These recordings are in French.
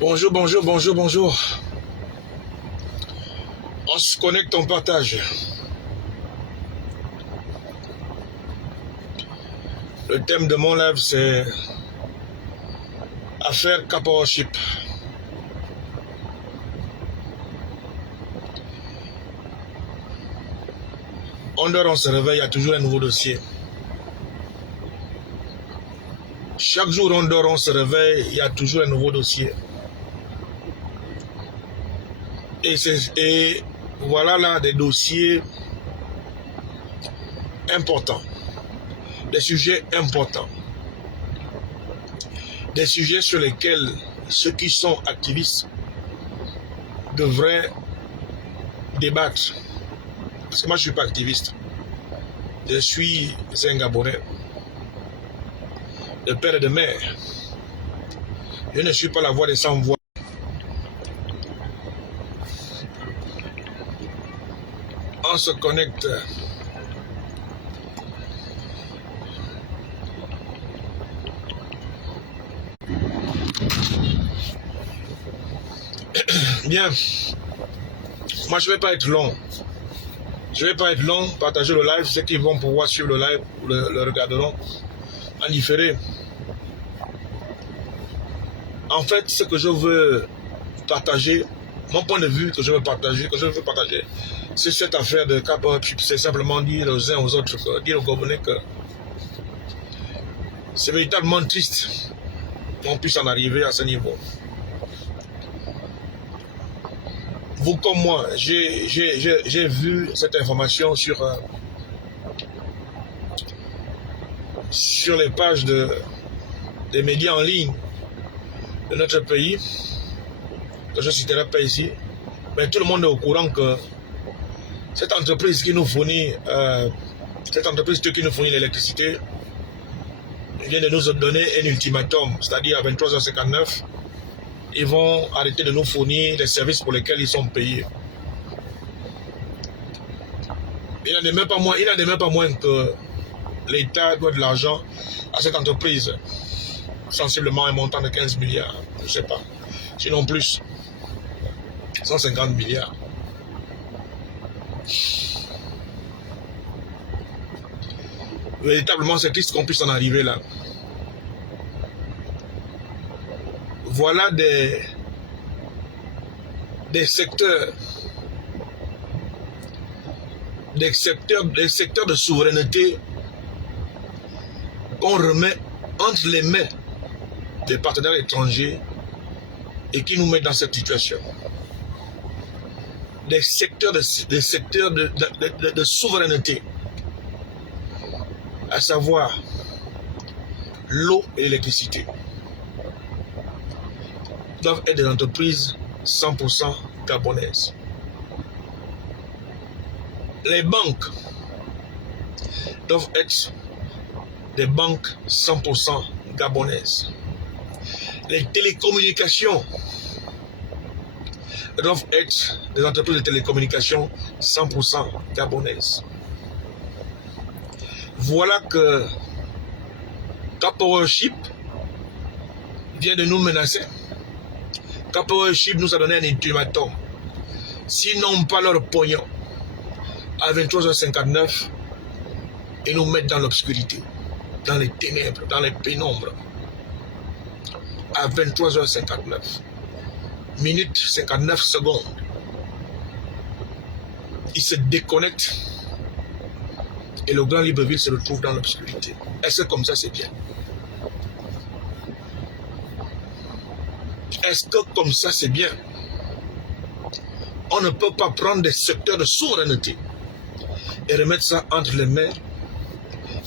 Bonjour, bonjour, bonjour, bonjour. On se connecte, on partage. Le thème de mon live, c'est affaire Capowership. On dort, on se réveille, il y a toujours un nouveau dossier. Chaque jour, on dort, on se réveille, il y a toujours un nouveau dossier. Et voilà là des dossiers importants, des sujets importants, des sujets sur lesquels ceux qui sont activistes devraient débattre. Parce que moi, je ne suis pas activiste. Je suis un Gabonais, de père et de mère. Je ne suis pas la voix des sans-voix. On se connecte. Bien. Moi, je ne vais pas être long. Je ne vais pas être long, partager le live. Ceux qui vont pouvoir suivre le live le regarderont en différé. En fait, ce que je veux partager, mon point de vue que je veux partager, c'est cette affaire de Capowership. C'est simplement dire aux uns aux autres, dire aux Gabonais que c'est véritablement triste qu'on puisse en arriver à ce niveau. Vous comme moi, j'ai vu cette information sur les pages des médias en ligne de notre pays, que je ne citerai pas ici, mais tout le monde est au courant que cette entreprise qui nous fournit, l'électricité, vient de nous donner un ultimatum, c'est-à-dire à 23h59, ils vont arrêter de nous fournir les services pour lesquels ils sont payés. Il n'en est même pas moins que l'État doit de l'argent à cette entreprise, sensiblement un montant de 15 milliards, je ne sais pas, sinon plus, 150 milliards. Véritablement, c'est triste qu'on puisse en arriver là. Voilà des secteurs de souveraineté qu'on remet entre les mains des partenaires étrangers et qui nous mettent dans cette situation. Des secteurs de souveraineté, à savoir l'eau et l'électricité, doivent être des entreprises 100% gabonaises. Les banques doivent être des banques 100% gabonaises. Les télécommunications doivent être des entreprises de télécommunications 100% gabonaises. Voilà que Capowership vient de nous menacer. Capowership nous a donné un ultimatum. S'ils n'ont pas leur pognon à 23h59, ils nous mettent dans l'obscurité, dans les ténèbres, dans les pénombres. À 23h59, minute 59 secondes, ils se déconnectent et le Grand Libreville se retrouve dans l'obscurité. Est-ce que comme ça c'est bien? Est-ce que comme ça c'est bien? On ne peut pas prendre des secteurs de souveraineté et remettre ça entre les mains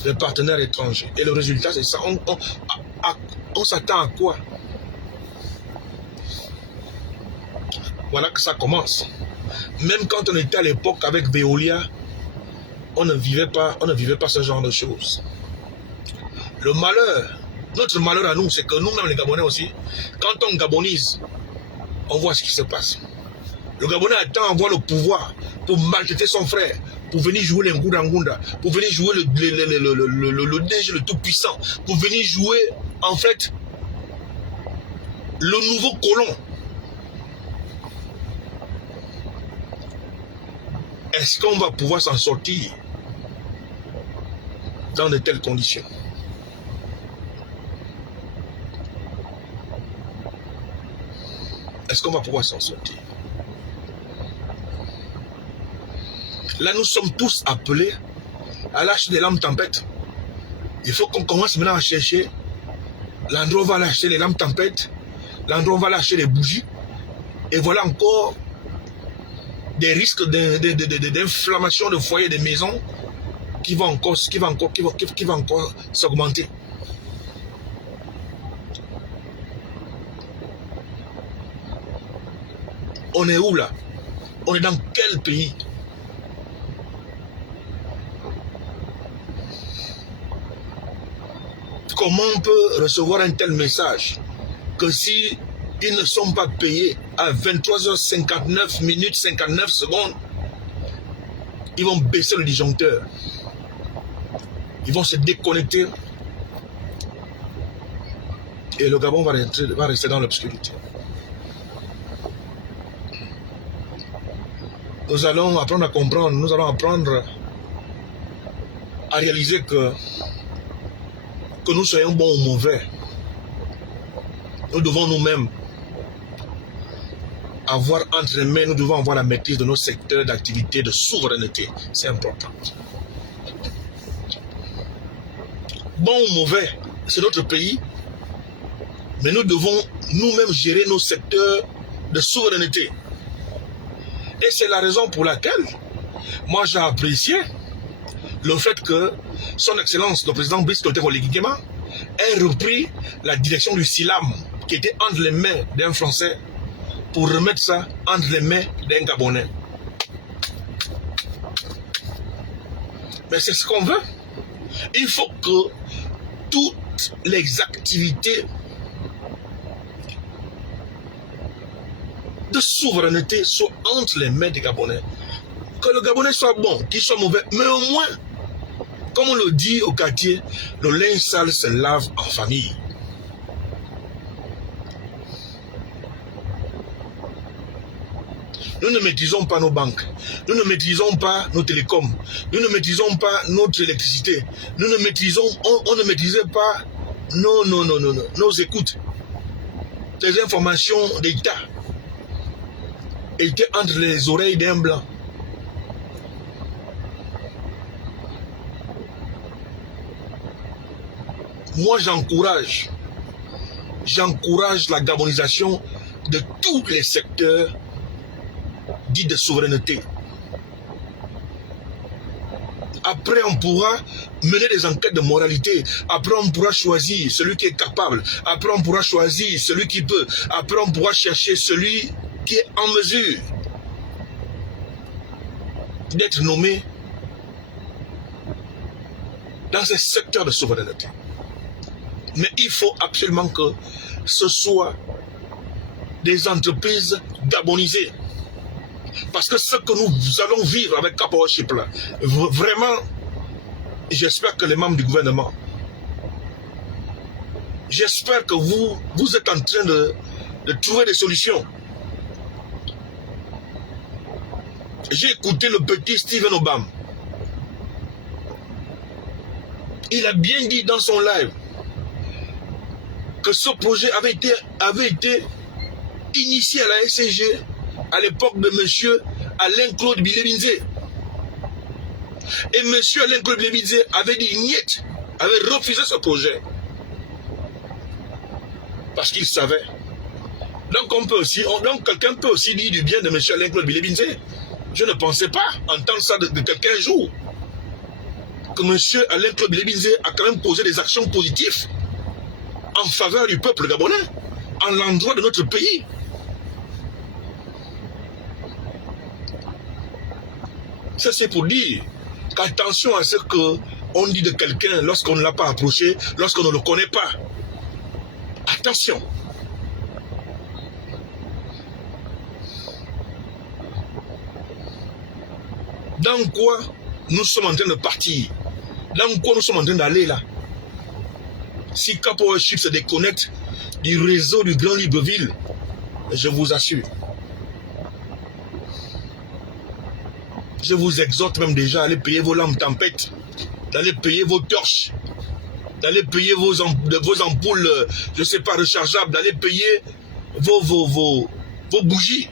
des partenaires étrangers. Et le résultat c'est ça. On s'attend à quoi? Voilà que ça commence. Même quand on était à l'époque avec Veolia, on ne vivait pas ce genre de choses. Le malheur, notre malheur à nous, c'est que nous-mêmes les Gabonais aussi, quand on gabonise, on voit ce qui se passe. Le Gabonais attend à avoir le pouvoir pour maltraiter son frère, pour venir jouer les Ngunda, pour venir jouer le DG, le tout-puissant, pour venir jouer, en fait, le nouveau colon. Est-ce qu'on va pouvoir s'en sortir dans de telles conditions? Est-ce qu'on va pouvoir s'en sortir? Là, nous sommes tous appelés à lâcher des lampes tempêtes. Il faut qu'on commence maintenant à chercher l'endroit où on va lâcher les lampes tempêtes, l'endroit où on va lâcher les bougies. Et voilà encore des risques d'inflammation de foyers de maisons qui vont encore s'augmenter. On est où là? On est dans quel pays? Comment on peut recevoir un tel message que si ils ne sont pas payés à 23h59 minutes 59 secondes, ils vont baisser le disjoncteur. Ils vont se déconnecter et le Gabon va rester dans l'obscurité. Nous allons apprendre à comprendre, nous allons apprendre à réaliser que nous soyons bons ou mauvais, nous devons nous-mêmes avoir entre les mains, nous devons avoir la maîtrise de nos secteurs d'activité, de souveraineté. C'est important. Bon ou mauvais, c'est notre pays, mais nous devons nous-mêmes gérer nos secteurs de souveraineté. Et c'est la raison pour laquelle moi j'ai apprécié le fait que son Excellence, le président Brice Clotaire Oligui Nguema, ait repris la direction du SILAM qui était entre les mains d'un Français pour remettre ça entre les mains d'un Gabonais. Mais c'est ce qu'on veut. Il faut que toutes les activités de souveraineté soient entre les mains des Gabonais. Que le Gabonais soit bon, qu'il soit mauvais, mais au moins, comme on le dit au quartier, le linge sale se lave en famille. Nous ne maîtrisons pas nos banques, nous ne maîtrisons pas nos télécoms, nous ne maîtrisons pas notre électricité, nous ne maîtrisons, on ne maîtrisait pas nos écoutes. Les informations d'État étaient entre les oreilles d'un blanc. Moi, j'encourage la gabonisation de tous les secteurs dits de souveraineté. Après, on pourra mener des enquêtes de moralité. Après, on pourra choisir celui qui est capable. Après, on pourra choisir celui qui peut. Après, on pourra chercher celui qui est en mesure d'être nommé dans ces secteurs de souveraineté. Mais il faut absolument que ce soit des entreprises gabonisées. Parce que ce que nous allons vivre avec Cap Worship, là, vraiment, j'espère que les membres du gouvernement, j'espère que vous êtes en train de trouver des solutions. J'ai écouté le petit Steven Obama. Il a bien dit dans son live que ce projet avait été initié à la SCG à l'époque de M. Alain-Claude Bilebinze. Et M. Alain-Claude Bilebinze avait dit niet, avait refusé ce projet. Parce qu'il savait. Donc quelqu'un peut aussi dire du bien de M. Alain-Claude Bilebinze. Je ne pensais pas entendre ça de quelqu'un un jour. Que M. Alain-Claude Bilebinze a quand même posé des actions positives en faveur du peuple gabonais, en l'endroit de notre pays. Ça, c'est pour dire qu'attention à ce qu'on dit de quelqu'un lorsqu'on ne l'a pas approché, lorsqu'on ne le connaît pas. Attention. Dans quoi nous sommes en train de partir? Dans quoi nous sommes en train d'aller là? Si Cap Worship se déconnecte, du réseau du Grand Libreville, je vous assure. Je vous exhorte même déjà à aller payer vos lampes tempête, d'aller payer vos torches, d'aller payer vos ampoules, je ne sais pas, rechargeables, d'aller payer vos bougies.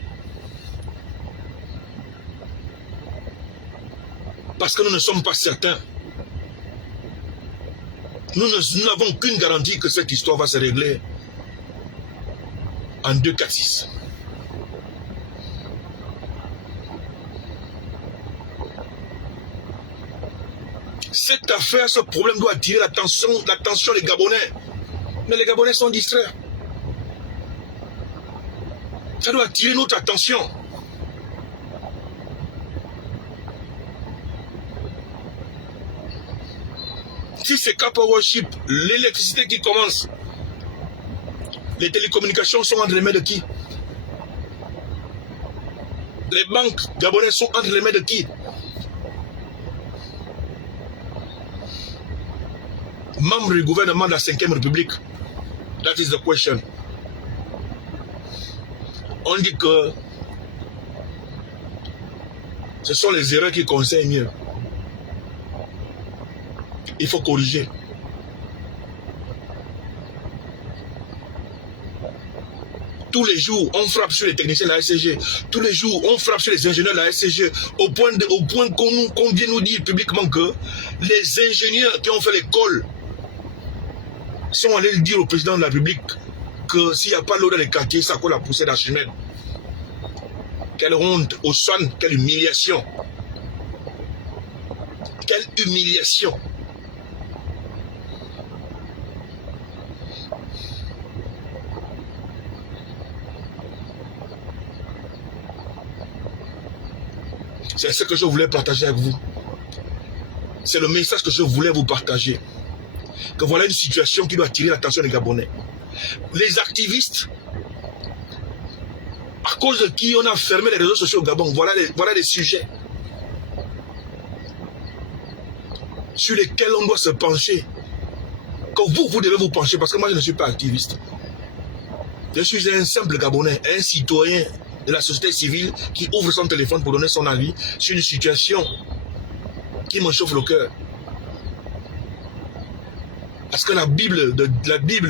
Parce que nous ne sommes pas certains. Nous n'avons qu'une garantie que cette histoire va se régler en 2, 4, 6. Cette affaire, ce problème doit attirer l'attention des Gabonais. Mais les Gabonais sont distraits. Ça doit attirer notre attention. Si c'est Kappa Worship, l'électricité qui commence, les télécommunications sont entre les mains de qui? Les banques gabonaises sont entre les mains de qui? Membre du gouvernement de la 5e République. That is the question. On dit que ce sont les erreurs qui conseillent mieux. Il faut corriger. Tous les jours, on frappe sur les techniciens de la SCG. Tous les jours, on frappe sur les ingénieurs de la SCG. Au point qu'on vient nous dire publiquement que les ingénieurs qui ont fait l'école sont allés dire au président de la République que s'il n'y a pas l'eau dans les quartiers, ça colle la poussée d'Archimède. Quelle honte au son, quelle humiliation. Quelle humiliation. C'est ce que je voulais partager avec vous. C'est le message que je voulais vous partager. Que voilà une situation qui doit attirer l'attention des Gabonais. Les activistes, à cause de qui on a fermé les réseaux sociaux au Gabon, voilà des sujets sur lesquels on doit se pencher. Que vous devez vous pencher, parce que moi je ne suis pas activiste. Je suis un simple Gabonais, un citoyen de la société civile qui ouvre son téléphone pour donner son avis sur une situation qui me chauffe le cœur. Parce que la Bible,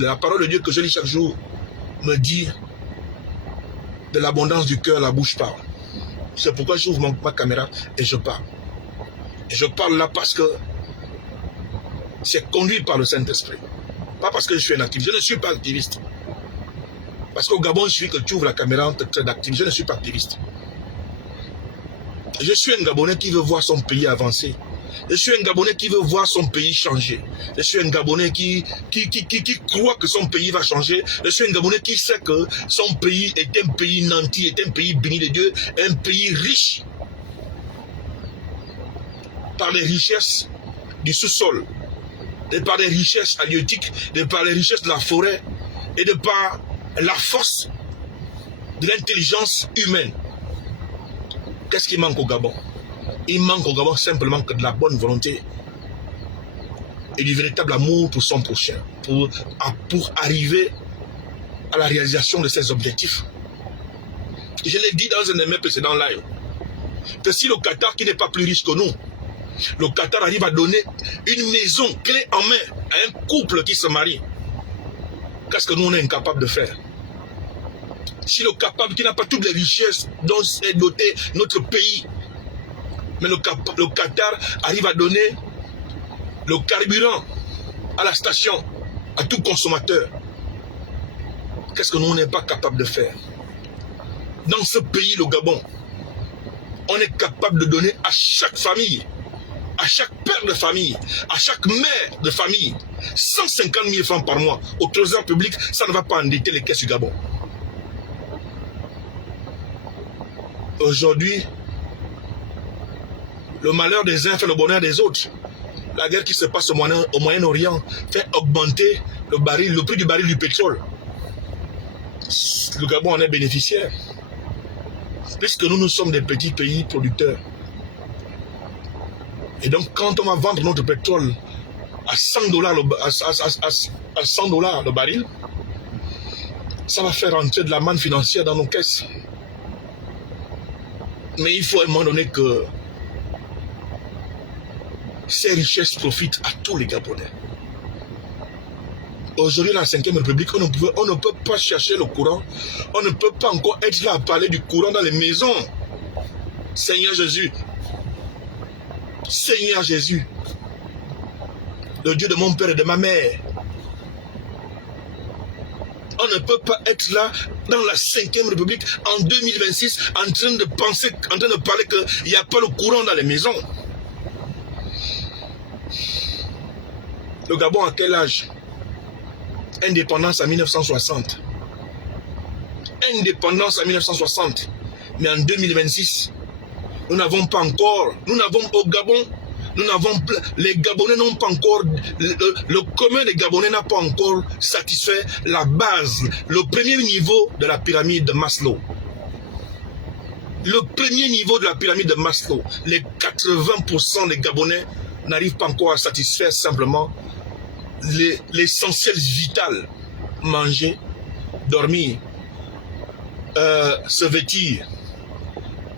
la parole de Dieu que je lis chaque jour, me dit de l'abondance du cœur, la bouche parle. C'est pourquoi j'ouvre ma caméra et je parle. Et je parle là parce que c'est conduit par le Saint-Esprit. Pas parce que je suis un activiste. Je ne suis pas activiste. Parce qu'au Gabon, il suffit que tu ouvres la caméra en tant d'activiste. Je ne suis pas activiste. Je suis un Gabonais qui veut voir son pays avancer. Je suis un Gabonais qui veut voir son pays changer. Je suis un Gabonais qui croit que son pays va changer. Je suis un Gabonais qui sait que son pays est un pays nanti, est un pays béni de Dieu, un pays riche par les richesses du sous-sol, et par les richesses halieutiques, et par les richesses de la forêt, et de par la force de l'intelligence humaine. Qu'est-ce qui manque au Gabon? Il manque au Gabon simplement que de la bonne volonté et du véritable amour pour son prochain, pour arriver à la réalisation de ses objectifs. Je l'ai dit dans un de mes précédents lives, que si le Qatar, qui n'est pas plus riche que nous, le Qatar arrive à donner une maison clé en main à un couple qui se marie, qu'est-ce que nous on est incapable de faire? Si le capable qui n'a pas toutes les richesses dont est doté notre pays, mais le Qatar arrive à donner le carburant à la station, à tout consommateur, qu'est-ce que nous n'est pas capable de faire? Dans ce pays, le Gabon, on est capable de donner à chaque famille, à chaque père de famille, à chaque mère de famille, 150 000 francs par mois au trésor public. Ça ne va pas endetter les caisses du Gabon. Aujourd'hui, le malheur des uns fait le bonheur des autres. La guerre qui se passe au Moyen-Orient fait augmenter le prix du baril du pétrole. Le Gabon en est bénéficiaire, puisque nous sommes des petits pays producteurs. Et donc, quand on va vendre notre pétrole à $100 le baril, ça va faire entrer de la manne financière dans nos caisses. Mais il faut à un moment donné que ces richesses profitent à tous les Gabonais. Aujourd'hui, dans la 5e République, on ne peut pas chercher le courant. On ne peut pas encore être là à parler du courant dans les maisons. Seigneur Jésus, Seigneur Jésus, le Dieu de mon père et de ma mère. On ne peut pas être là dans la 5e République en 2026 en train de penser, en train de parler qu'il n'y a pas le courant dans les maisons. Le Gabon à quel âge? Indépendance en 1960. Indépendance en 1960. Mais en 2026, nous n'avons pas encore, nous n'avons au Gabon, les Gabonais n'ont pas encore, le commun des Gabonais n'a pas encore satisfait la base, le premier niveau de la pyramide de Maslow. Le premier niveau de la pyramide de Maslow, les 80% des Gabonais n'arrivent pas encore à satisfaire simplement l'essentiel vital. Manger, dormir, se vêtir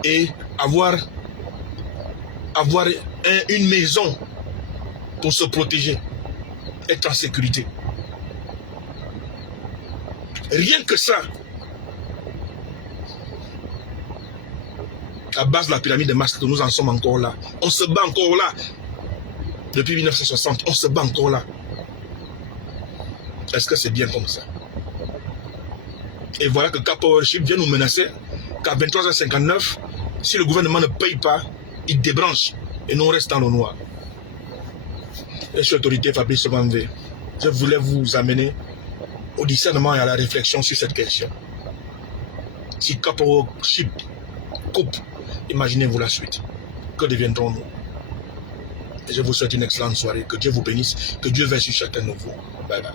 et avoir une maison pour se protéger, être en sécurité. Rien que ça, à base de la pyramide de Maslow, nous en sommes encore là. On se bat encore là. Depuis 1960, on se bat encore là. Est-ce que c'est bien comme ça? Et voilà que K-Powership vient nous menacer qu'à 23h59, si le gouvernement ne paye pas, il débranche et nous on reste dans le noir. Et je suis autorité Fabrice Manvé. Je voulais vous amener au discernement et à la réflexion sur cette question. Si K-Powership coupe, imaginez-vous la suite. Que deviendrons-nous? Et je vous souhaite une excellente soirée. Que Dieu vous bénisse. Que Dieu veille sur chacun de vous. Bye bye.